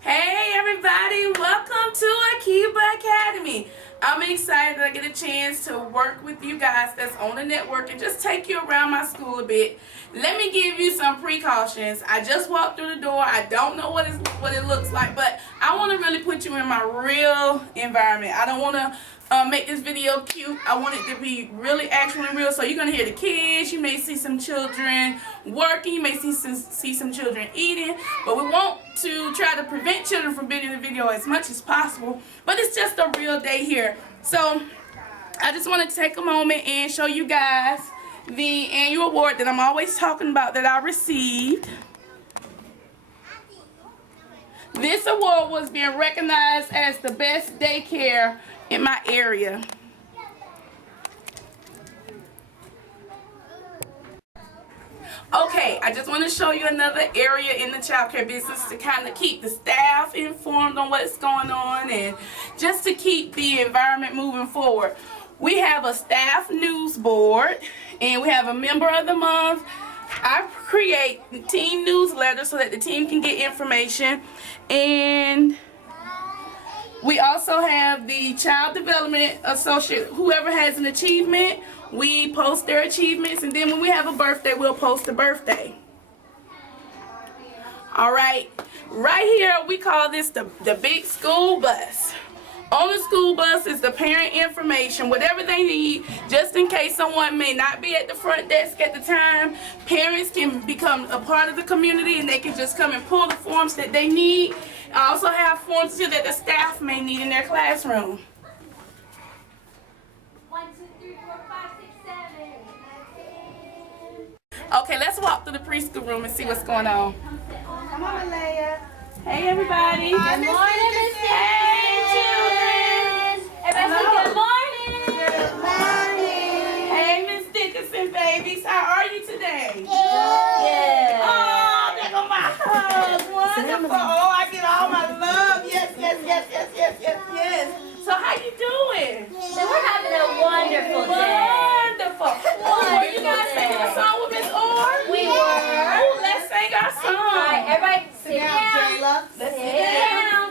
Hey everybody, welcome to Akiba Academy. I'm excited I get a chance to work with you guys that's on the network and just take you around my school a bit. Let me give you some precautions. I just walked through the door. I don't know what it looks like, but I want to really put you in my real environment. I don't want to make this video cute. I want it to be really actual and real. So you're going to hear the kids. You may see some children working. You may see some children eating. But we want to try to prevent children from being in the video as much as possible. But it's just a real day here. So I just want to take a moment and show you guys the annual award that I'm always talking about that I received. This award was being recognized as the best daycare in my area. Okay, I just want to show you another area in the childcare business to kind of keep the staff informed on what's going on and just to keep the environment moving forward. We have a staff news board and we have a member of the month. I create team newsletters so that the team can get information, and we also have the child development associate. Whoever has an achievement, we post their achievements, and then when we have a birthday, we'll post the birthday. All right, right here we call this the big school bus. On the school bus is the parent information, whatever they need, just in case someone may not be at the front desk at the time. Parents can become a part of the community and they can just come and pull the forms that they need. I also have forms here that the staff may need in their classroom. 1, 2, 3, 4, 5, 6, 7. Okay, let's walk through the preschool room and see what's going on. Come on, Malaya. Hey, everybody. Good morning, Miss Hey, children. Everybody say good morning. Good morning. Hey, Miss Dickerson, babies. How are you today? Yeah. Oh, there go my hug. Wonderful. Oh, I get all my love. Yes, yes, yes, yes, yes, yes, yes. So how you doing? So we're having a wonderful day. Wonderful. Were you guys singing a song with Miss Orr? We were. Oh, let's sing our All song. right, everybody sit down. Let's Sit down.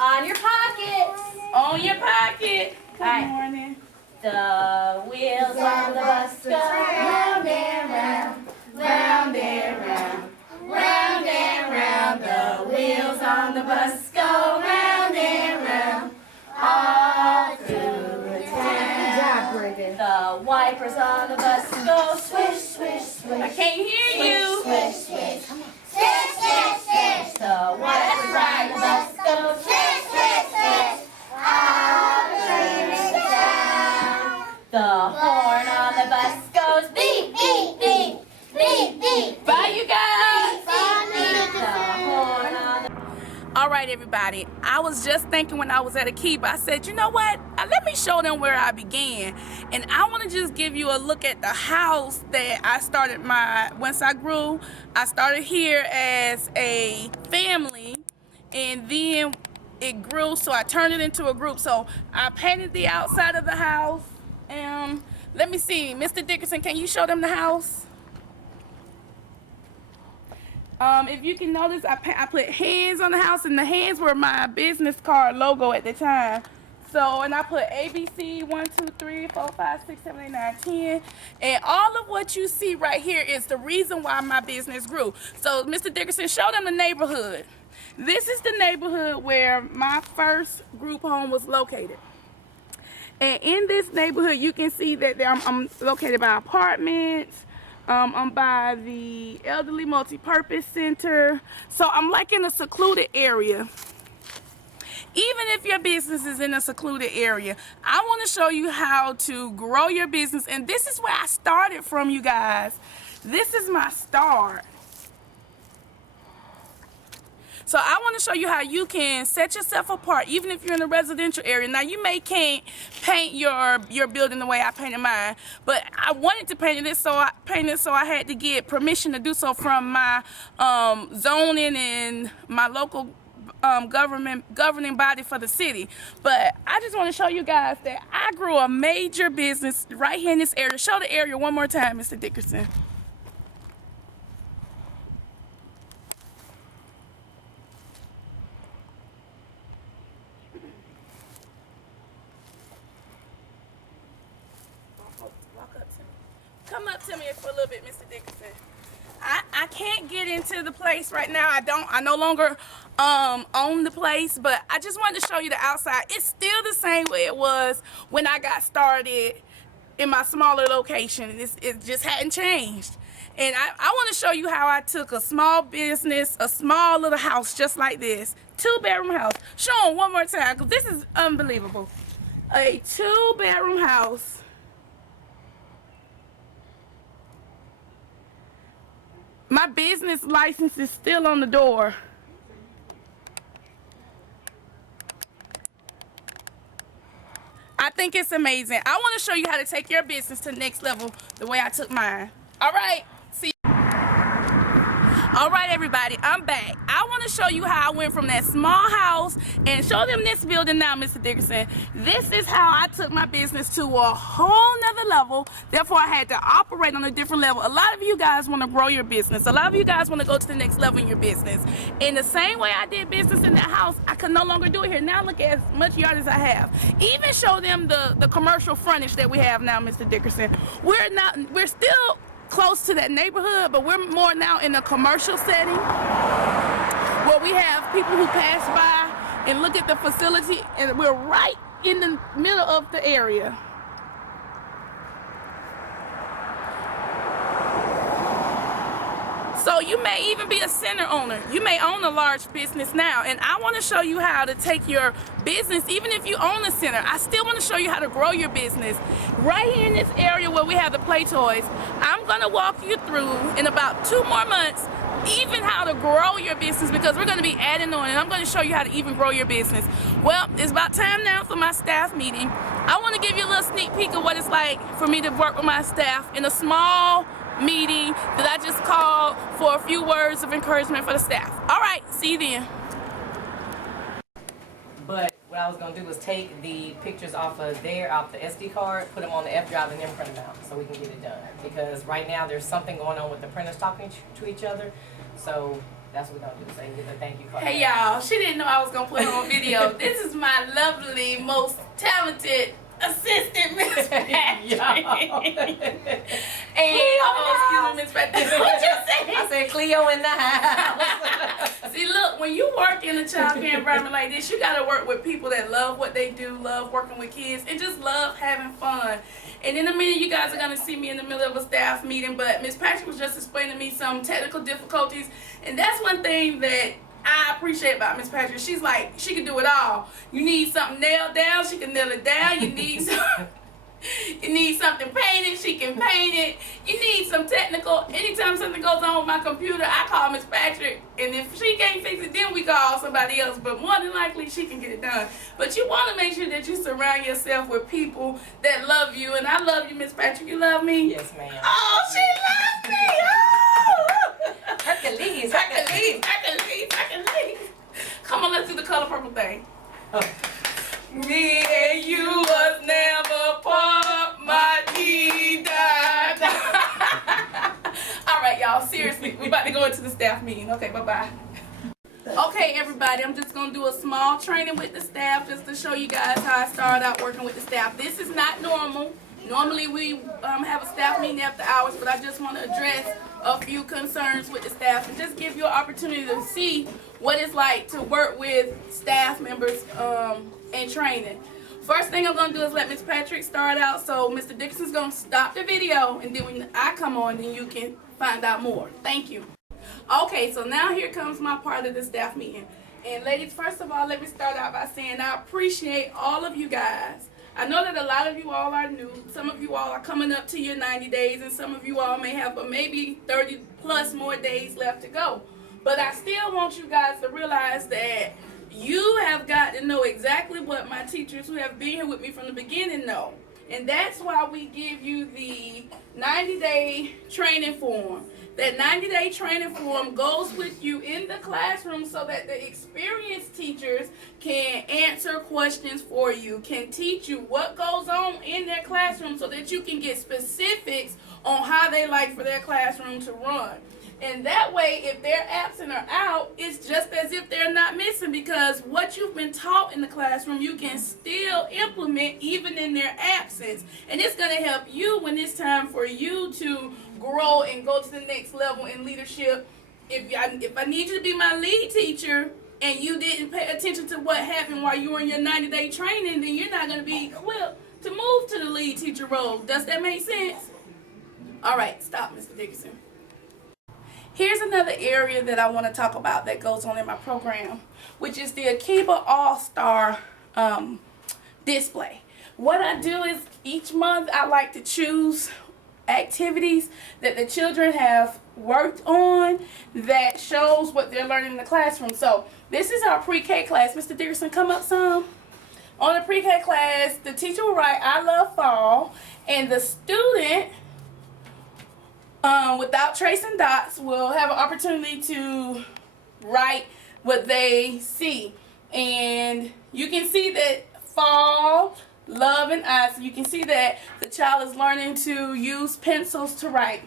On your pockets. On your pocket. Good Right. morning. The wheels on the bus go round and round, round and round, round and round. The wheels on the bus go round and round, all through town. The wipers on the bus go swish, swish, swish. I can't hear you. Swish, swish, swish. Swish, swish, swish. The wipers on the bus go swish, swish, swish. All through town. The horn on the bus goes beep, beep, beep, beep, beep. Bye, you guys. The horn on the All right, everybody. I was just thinking when I was at Akiba, I said, you know what? Let me show them where I began. And I want to just give you a look at the house that I started once I grew. I started here as a family, and then it grew, so I turned it into a group. So I painted the outside of the house. Let me see. Mr. Dickerson, can you show them the house? If you can notice, I put hands on the house, and the hands were my business card logo at the time. So, and I put ABC 1, 2, 3, 4, 5, 6, 7, 8, 9, 10. And all of what you see right here is the reason why my business grew. So, Mr. Dickerson, show them the neighborhood. This is the neighborhood where my first group home was located. And in this neighborhood, you can see that I'm located by apartments. I'm by the elderly multi-purpose center. So I'm like in a secluded area. Even if your business is in a secluded area, I want to show you how to grow your business. And this is where I started from, you guys. This is my start. So I want to show you how you can set yourself apart, even if you're in a residential area. Now, you may can't paint your building the way I painted mine, but I wanted to paint it, so I had to get permission to do so from my zoning and my local governing body for the city. But I just want to show you guys that I grew a major business right here in this area. Show the area one more time, Mr. Dickerson. it for a little bit, Mr. Dickerson. I can't get into the place right now. I no longer own the place, but I just wanted to show you the outside. It's still the same way it was when I got started in my smaller location. It just hadn't changed. And I want to show you how I took a small business, a small little house just like this, 2-bedroom house. Show them one more time, because this is unbelievable. A 2-bedroom house. My business license is still on the door. I think it's amazing. I want to show you how to take your business to the next level the way I took mine. All right. See. All right, everybody, I'm back. I want to show you how I went from that small house and show them this building now, Mr. Dickerson. This is how I took my business to a whole nother level. Therefore, I had to operate on a different level. A lot of you guys want to grow your business. A lot of you guys want to go to the next level in your business. In the same way I did business in that house, I could no longer do it here. Now look at as much yard as I have. Even show them the commercial frontage that we have now, Mr. Dickerson. We're still close to that neighborhood, but we're more now in a commercial setting where we have people who pass by and look at the facility, and we're right in the middle of the area. So you may even be a center owner. You may own a large business now, and I want to show you how to take your business, even if you own a center. I still want to show you how to grow your business. Right here in this area where we have the play toys, I'm going to walk you through in about 2 more months even how to grow your business, because we're going to be adding on, and I'm going to show you how to even grow your business. Well, it's about time now for my staff meeting. I want to give you a little sneak peek of what it's like for me to work with my staff in a small meeting that I just called for a few words of encouragement for the staff. All right, see you then. But what I was going to do was take the pictures off the SD card, put them on the F drive, and then print them out so we can get it done. Because right now there's something going on with the printers talking to each other. So that's what we're going to do, so you get the thank you card. Hey y'all, she didn't know I was going to put her on video. This is my lovely, most talented assistant, Miss Patrick. And Miss Patrick, what you say? I said Cleo in the house. See, look, when you work in a child care environment like this, you got to work with people that love what they do, love working with kids, and just love having fun. And in a minute, you guys are going to see me in the middle of a staff meeting, but Miss Patrick was just explaining to me some technical difficulties, and that's one thing that I appreciate about Miss Patrick. She's like, she can do it all. You need something nailed down, she can nail it down. You need something painted, she can paint it. You need some technical. Anytime something goes on with my computer, I call Miss Patrick, and if she can't fix it, then we call somebody else. But more than likely, she can get it done. But you want to make sure that you surround yourself with people that love you, and I love you, Miss Patrick. You love me? Yes, ma'am. Oh, she loves me. Oh. Hercules. Come on, let's do the color purple thing. Oh. Me and you was never part, my da. All right, y'all, seriously, we about to go into the staff meeting. Okay, bye-bye. Okay, everybody, I'm just going to do a small training with the staff just to show you guys how I started out working with the staff. This is not normal. Normally, we have a staff meeting after hours, but I just want to address a few concerns with the staff and just give you an opportunity to see what it's like to work with staff members and training. First thing I'm going to do is let Miss Patrick start out. So Mr. Dixon's going to stop the video, and then when I come on, then you can find out more. Thank you. Okay, so now here comes my part of the staff meeting. And ladies, first of all, let me start out by saying I appreciate all of you guys. I know that a lot of you all are new. Some of you all are coming up to your 90 days, and some of you all may have maybe 30 plus more days left to go. But I still want you guys to realize that you have got to know exactly what my teachers who have been here with me from the beginning know. And that's why we give you the 90-day training form. That 90-day training form goes with you in the classroom so that the experienced teachers can answer questions for you, can teach you what goes on in their classroom so that you can get specifics on how they like for their classroom to run. And that way, if they're absent or out, it's just as if they're not missing, because what you've been taught in the classroom, you can still implement even in their absence. And it's going to help you when it's time for you to grow and go to the next level in leadership. If I need you to be my lead teacher and you didn't pay attention to what happened while you were in your 90-day training, then you're not going to be equipped to move to the lead teacher role. Does that make sense? All right, stop, Mr. Dickerson. Here's another area that I want to talk about that goes on in my program, which is the Akiba All-Star display. What I do is each month I like to choose activities that the children have worked on that shows what they're learning in the classroom. So this is our pre-K class. Mr. Dickerson, come up some. On the pre-K class, the teacher will write "I love fall," and the student, without tracing dots, will have an opportunity to write what they see. And you can see that fall, love, and I. So you can see that the child is learning to use pencils to write.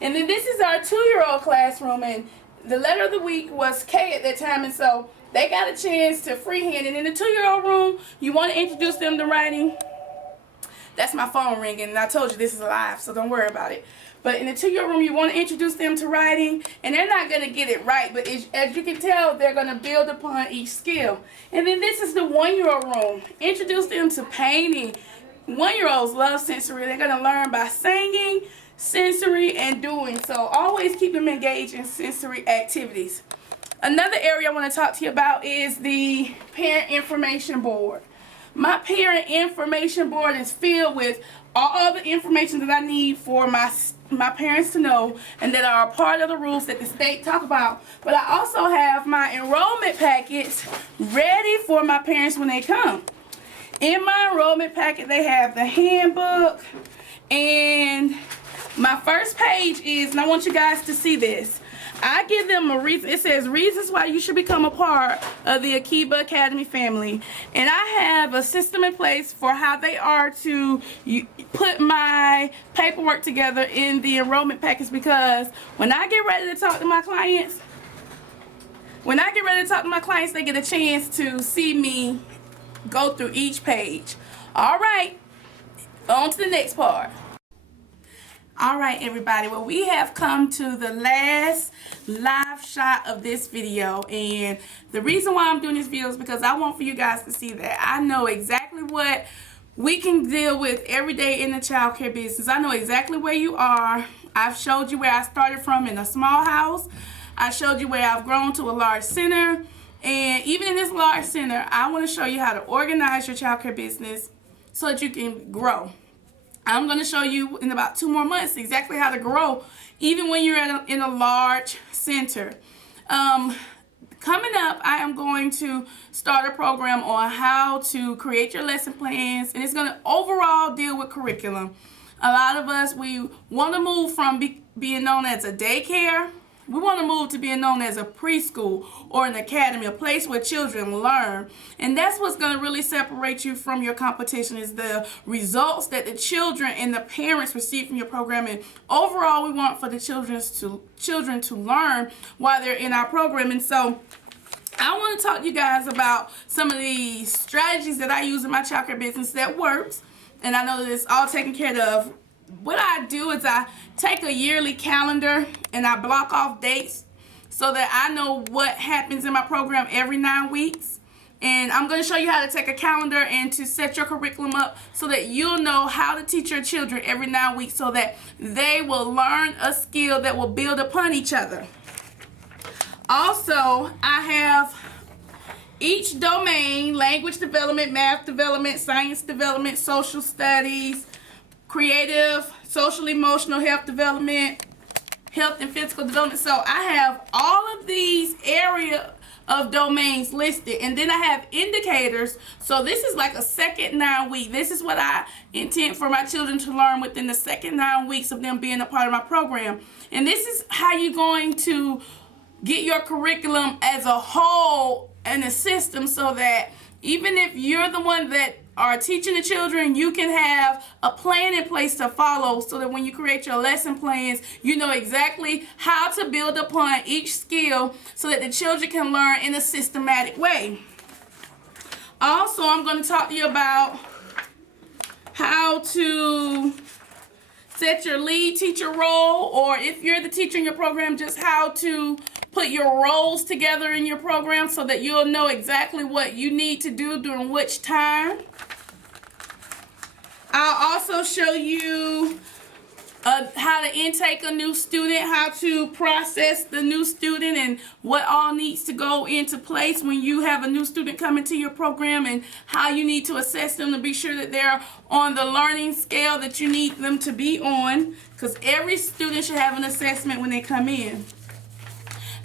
And then this is our 2-year-old classroom, and the letter of the week was K at that time, and so they got a chance to freehand. And in the 2-year-old room, you want to introduce them to writing. That's my phone ringing, and I told you this is live, so don't worry about it. But in the 2-year-old room, you want to introduce them to writing, and they're not going to get it right, but as you can tell, they're going to build upon each skill. And then this is the 1-year-old room. Introduce them to painting. 1-year-olds love sensory. They're going to learn by singing, sensory, and doing. So always keep them engaged in sensory activities. Another area I want to talk to you about is the parent information board. My parent information board is filled with all the information that I need for my parents to know and that are a part of the rules that the state talk about. But I also have my enrollment packets ready for my parents when they come. In my enrollment packet, they have the handbook, and my first page is, and I want you guys to see this, I give them a reason. It says reasons why you should become a part of the Akiba Academy family. And I have a system in place for how they are to put my paperwork together in the enrollment package, because when I get ready to talk to my clients, they get a chance to see me go through each page. All right, on to the next part. All right, everybody, well, we have come to the last live shot of this video, and the reason why I'm doing this video is because I want for you guys to see that I know exactly what we can deal with every day in the child care business. I know exactly where you are. I've showed you where I started from in a small house. I showed you where I've grown to a large center, and even in this large center, I want to show you how to organize your child care business so that you can grow. I'm going to show you in about 2 more months exactly how to grow even when you're in a large center. Coming up, I am going to start a program on how to create your lesson plans, and it's going to overall deal with curriculum. A lot of us, we want to move from being known as a daycare. We want to move to being known as a preschool or an academy, a place where children learn. And that's what's going to really separate you from your competition, is the results that the children and the parents receive from your program. And overall, we want for the children to learn while they're in our program. And so I want to talk to you guys about some of the strategies that I use in my childcare business that works. And I know that it's all taken care of. What I do is I take a yearly calendar and I block off dates so that I know what happens in my program every 9 weeks. And I'm going to show you how to take a calendar and to set your curriculum up so that you'll know how to teach your children every 9 weeks so that they will learn a skill that will build upon each other. Also, I have each domain: language development, math development, science development, social studies, creative, social emotional health development, health and physical development. So I have all of these area of domains listed, and then I have indicators. So this is like a second 9 week. This is what I intend for my children to learn within the second 9 weeks of them being a part of my program. And this is how you're going to get your curriculum as a whole in a system, so that even if you're the one that are teaching the children, you can have a plan in place to follow, so that when you create your lesson plans, you know exactly how to build upon each skill so that the children can learn in a systematic way. Also, I'm going to talk to you about how to set your lead teacher role, or if you're the teacher in your program, just how to put your roles together in your program so that you'll know exactly what you need to do during which time. I'll also show you how to intake a new student, how to process the new student, and what all needs to go into place when you have a new student come into your program, and how you need to assess them to be sure that they're on the learning scale that you need them to be on, because every student should have an assessment when they come in.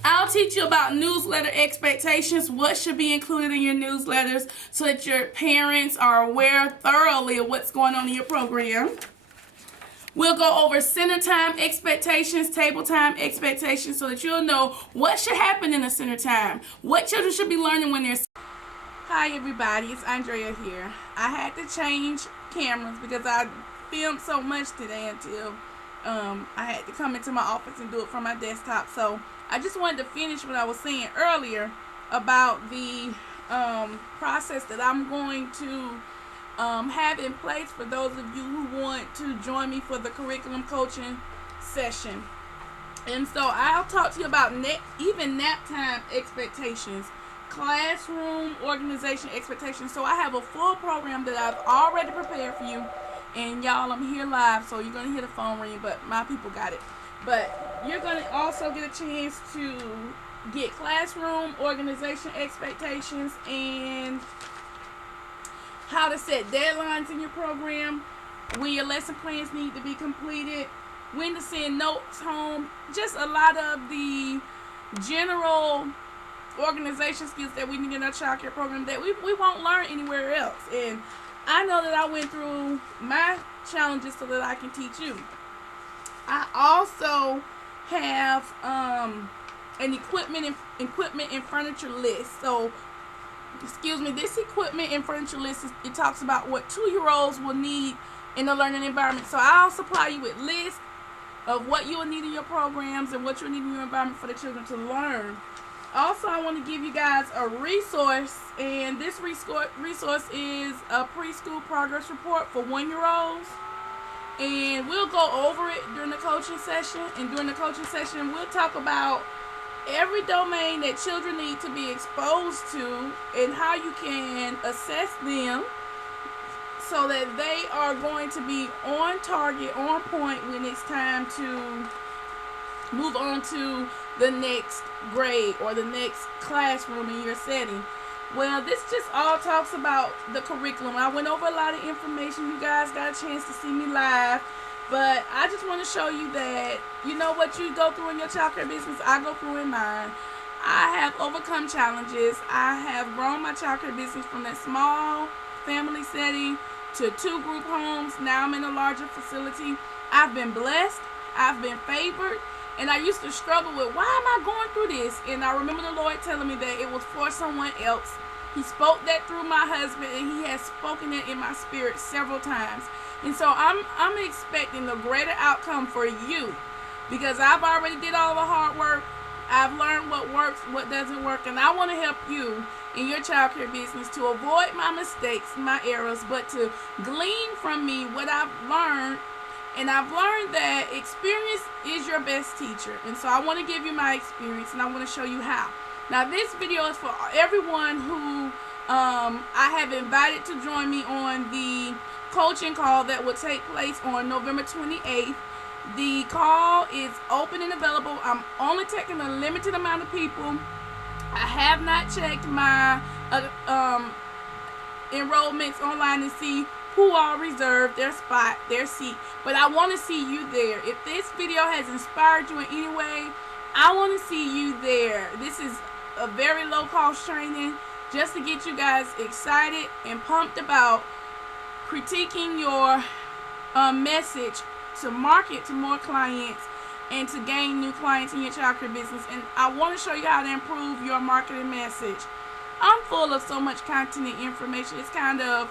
I'll teach you about newsletter expectations, what should be included in your newsletters so that your parents are aware thoroughly of what's going on in your program. We'll go over center time expectations, table time expectations, so that you'll know what should happen in the center time, what children should be learning when they're... Hi everybody, it's Andrea here. I had to change cameras because I filmed so much today until I had to come into my office and do it from my desktop. So I just wanted to finish what I was saying earlier about the process that I'm going to have in place for those of you who want to join me for the curriculum coaching session. And so I'll talk to you about even nap time expectations, classroom organization expectations. So I have a full program that I've already prepared for you. And y'all, I'm here live, so you're going to hear the phone ring, but my people got it. But you're going to also get a chance to get classroom organization expectations and how to set deadlines in your program, when your lesson plans need to be completed, when to send notes home, just a lot of the general organization skills that we need in our child care program that we won't learn anywhere else. And I know that I went through my challenges so that I can teach you. I also have an equipment and furniture list. So, this equipment and furniture list, it talks about what 2-year-olds will need in the learning environment. So I'll supply you with lists of what you will need in your programs and what you'll need in your environment for the children to learn. Also, I want to give you guys a resource, and this resource is a preschool progress report for 1-year-olds. And we'll go over it during the coaching session. And during the coaching session, we'll talk about every domain that children need to be exposed to and how you can assess them so that they are going to be on target, on point when it's time to move on to the next grade or the next classroom in your setting. Well, this just all talks about the curriculum. I went over a lot of information. You guys got a chance to see me live. But I just want to show you that, you know, what you go through in your child care business, I go through in mine. I have overcome challenges. I have grown my child care business from that small family setting to 2 group homes. Now I'm in a larger facility. I've been blessed. I've been favored. And I used to struggle with, why am I going through this? And I remember the Lord telling me that it was for someone else. He spoke that through my husband, and he has spoken it in my spirit several times. And so I'm expecting a greater outcome for you, because I've already did all the hard work. I've learned what works, what doesn't work, and I want to help you in your child care business to avoid my mistakes, my errors, but to glean from me what I've learned. And I've learned that experience is your best teacher. And so I want to give you my experience, and I want to show you how. Now, this video is for everyone who I have invited to join me on the coaching call that will take place on November 28th. The call is open and available. I'm only taking a limited amount of people. I have not checked my enrollments online to see who all reserved their spot, their seat. But I want to see you there. If this video has inspired you in any way, I want to see you there. This is a very low cost training just to get you guys excited and pumped about critiquing your message to market to more clients and to gain new clients in your child care business. And I want to show you how to improve your marketing message. I'm full of so much content and information. It's kind of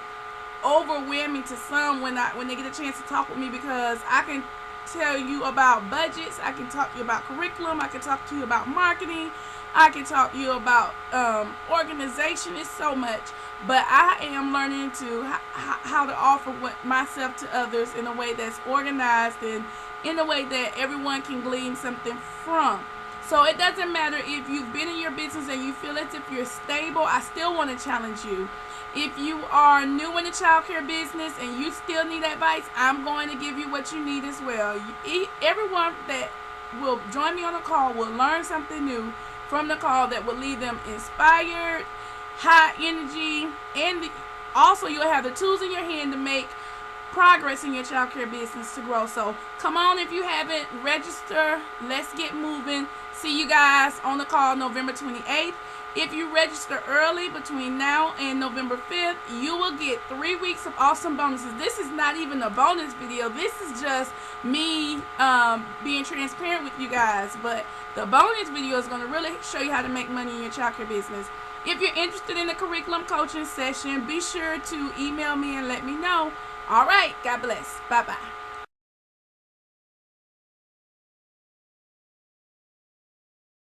overwhelming to some when they get a chance to talk with me, because I can tell you about budgets. I can talk to you about curriculum. I can talk to you about marketing. I can talk to you about organization. It's so much. But I am learning how to offer myself to others in a way that's organized and in a way that everyone can glean something from. So it doesn't matter if you've been in your business and you feel as if you're stable. I still want to challenge you. If you are new in the childcare business and you still need advice, I'm going to give you what you need as well. Everyone that will join me on a call will learn something new from the call that will leave them inspired, high energy, and also you'll have the tools in your hand to make progress in your childcare business to grow. So come on, if you haven't, register. Let's get moving. See you guys on the call November 28th. If you register early between now and November 5th, you will get 3 weeks of awesome bonuses. This is not even a bonus video. This is just me being transparent with you guys. But the bonus video is going to really show you how to make money in your childcare business. If you're interested in the curriculum coaching session, be sure to email me and let me know. All right. God bless. Bye-bye.